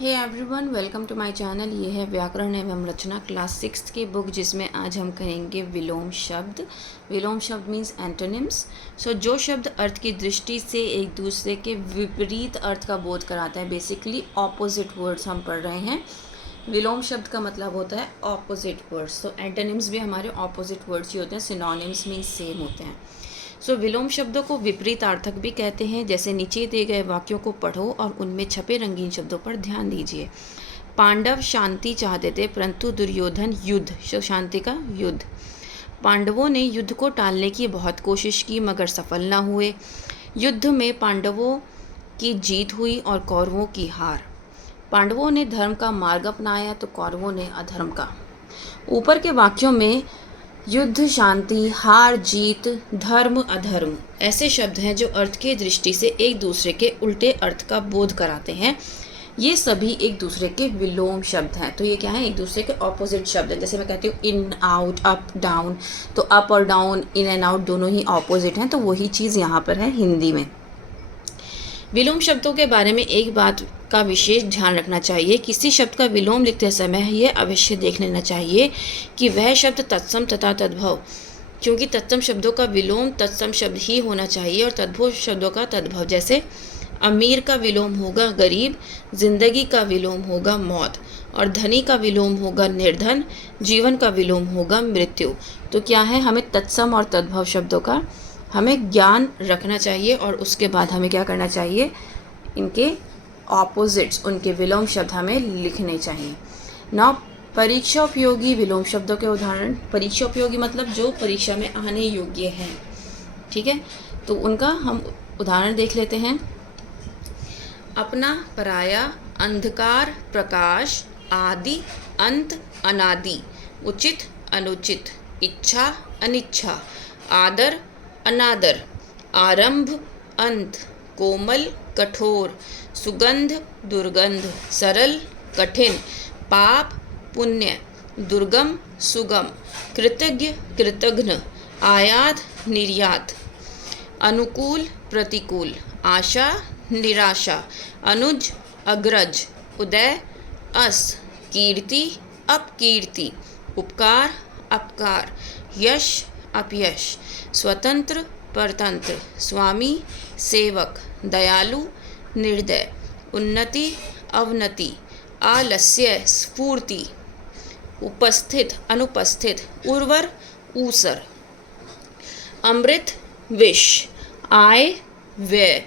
Hey everyone, welcome to my channel. ये है व्याकरण एवं रचना क्लास 6 की बुक, जिसमें आज हम करेंगे विलोम शब्द। विलोम शब्द मीन्स एंटोनिम्स। जो शब्द अर्थ की दृष्टि से एक दूसरे के विपरीत अर्थ का बोध कराता है, बेसिकली ऑपोजिट वर्ड्स हम पढ़ रहे हैं। विलोम शब्द का मतलब होता है ऑपोजिट वर्ड्स। एंटोनिम्स भी हमारे ऑपोजिट वर्ड्स ही होते हैं। सिनोनिम्स मीन्स सेम होते हैं। विलोम शब्दों को विपरीतार्थक भी कहते हैं। जैसे नीचे दिए गए वाक्यों को पढ़ो और उनमें छपे रंगीन शब्दों पर ध्यान दीजिए। पांडव शांति चाहते थे, परंतु दुर्योधन युद्ध। शांति का युद्ध। पांडवों ने युद्ध को टालने की बहुत कोशिश की, मगर सफल न हुए। युद्ध में पांडवों की जीत हुई और कौरवों की हार। पांडवों ने धर्म का मार्ग अपनाया तो कौरवों ने अधर्म का। ऊपर के वाक्यों में युद्ध, शांति, हार, जीत, धर्म, अधर्म ऐसे शब्द हैं जो अर्थ की दृष्टि से एक दूसरे के उल्टे अर्थ का बोध कराते हैं। ये सभी एक दूसरे के विलोम शब्द हैं। तो ये क्या है? एक दूसरे के ऑपोजिट शब्द हैं। जैसे मैं कहती हूँ इन, आउट, अप, डाउन, तो अप और डाउन, इन एंड आउट दोनों ही ऑपोजिट हैं। तो वही चीज़ यहाँ पर है हिंदी में। विलोम शब्दों के बारे में एक बात का विशेष ध्यान रखना चाहिए। किसी शब्द का विलोम लिखते समय यह अवश्य देख लेना चाहिए कि वह शब्द तत्सम तथा तद्भव, क्योंकि तत्सम शब्दों का विलोम तत्सम शब्द ही होना चाहिए और तद्भव शब्दों का तद्भव। जैसे अमीर का विलोम होगा गरीब, जिंदगी का विलोम होगा मौत, और धनी का विलोम होगा निर्धन, जीवन का विलोम होगा मृत्यु। तो क्या है? हमें तत्सम और तद्भव शब्दों का हमें ज्ञान रखना चाहिए और उसके बाद हमें क्या करना चाहिए? इनके ऑपोजिट्स, उनके विलोम शब्द हमें लिखने चाहिए। नाउ परीक्षा उपयोगी विलोम शब्दों के उदाहरण। परीक्षा उपयोगी मतलब जो परीक्षा में आने योग्य हैं, ठीक है? तो उनका हम उदाहरण देख लेते हैं। अपना, पराया, अंधकार, प्रकाश, आदि, अंत, अनादि, उचित, अनुचित, इच्छा, अनिच्छा, आदर, अनादर, आरंभ, अंत, कोमल, कठोर, सुगंध, दुर्गंध, सरल, कठिन, पाप, पुण्य, दुर्गम, सुगम, कृतज्ञ, कृतघ्न, आयात, निर्यात, अनुकूल, प्रतिकूल, आशा, निराशा, अनुज, अग्रज, उदय, अस, कीर्ति, अपकीर्ति, उपकार, अपकार, यश, अपयश, स्वतंत्र, परतंत्र, स्वामी, सेवक, दयालु, निर्दय, उन्नति, अवनति, आलस्य, स्फूर्ति, उपस्थित, अनुपस्थित, उर्वर, ऊसर, अमृत, विष, आय, व्यय,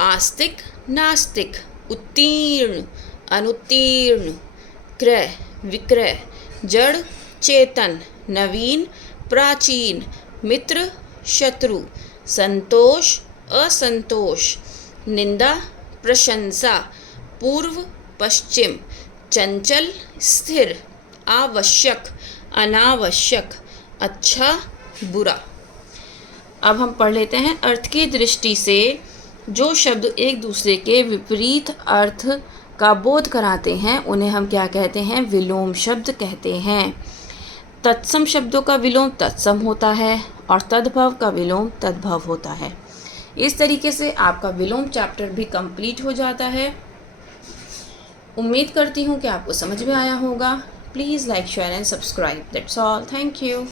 आस्तिक, नास्तिक, उत्तीर्ण, अनुत्तीर्ण, क्रय, विक्रय, जड़, चेतन, नवीन, प्राचीन, मित्र, शत्रु, संतोष, असंतोष, निंदा, प्रशंसा, पूर्व, पश्चिम, चंचल, स्थिर, आवश्यक, अनावश्यक, अच्छा, बुरा। अब हम पढ़ लेते हैं। अर्थ की दृष्टि से जो शब्द एक दूसरे के विपरीत अर्थ का बोध कराते हैं उन्हें हम क्या कहते हैं? विलोम शब्द कहते हैं। तत्सम शब्दों का विलोम तत्सम होता है और तद्भव का विलोम तद्भव होता है। इस तरीके से आपका विलोम चैप्टर भी कंप्लीट हो जाता है। उम्मीद करती हूँ कि आपको समझ में आया होगा। Please like, share and subscribe. That's all. Thank you.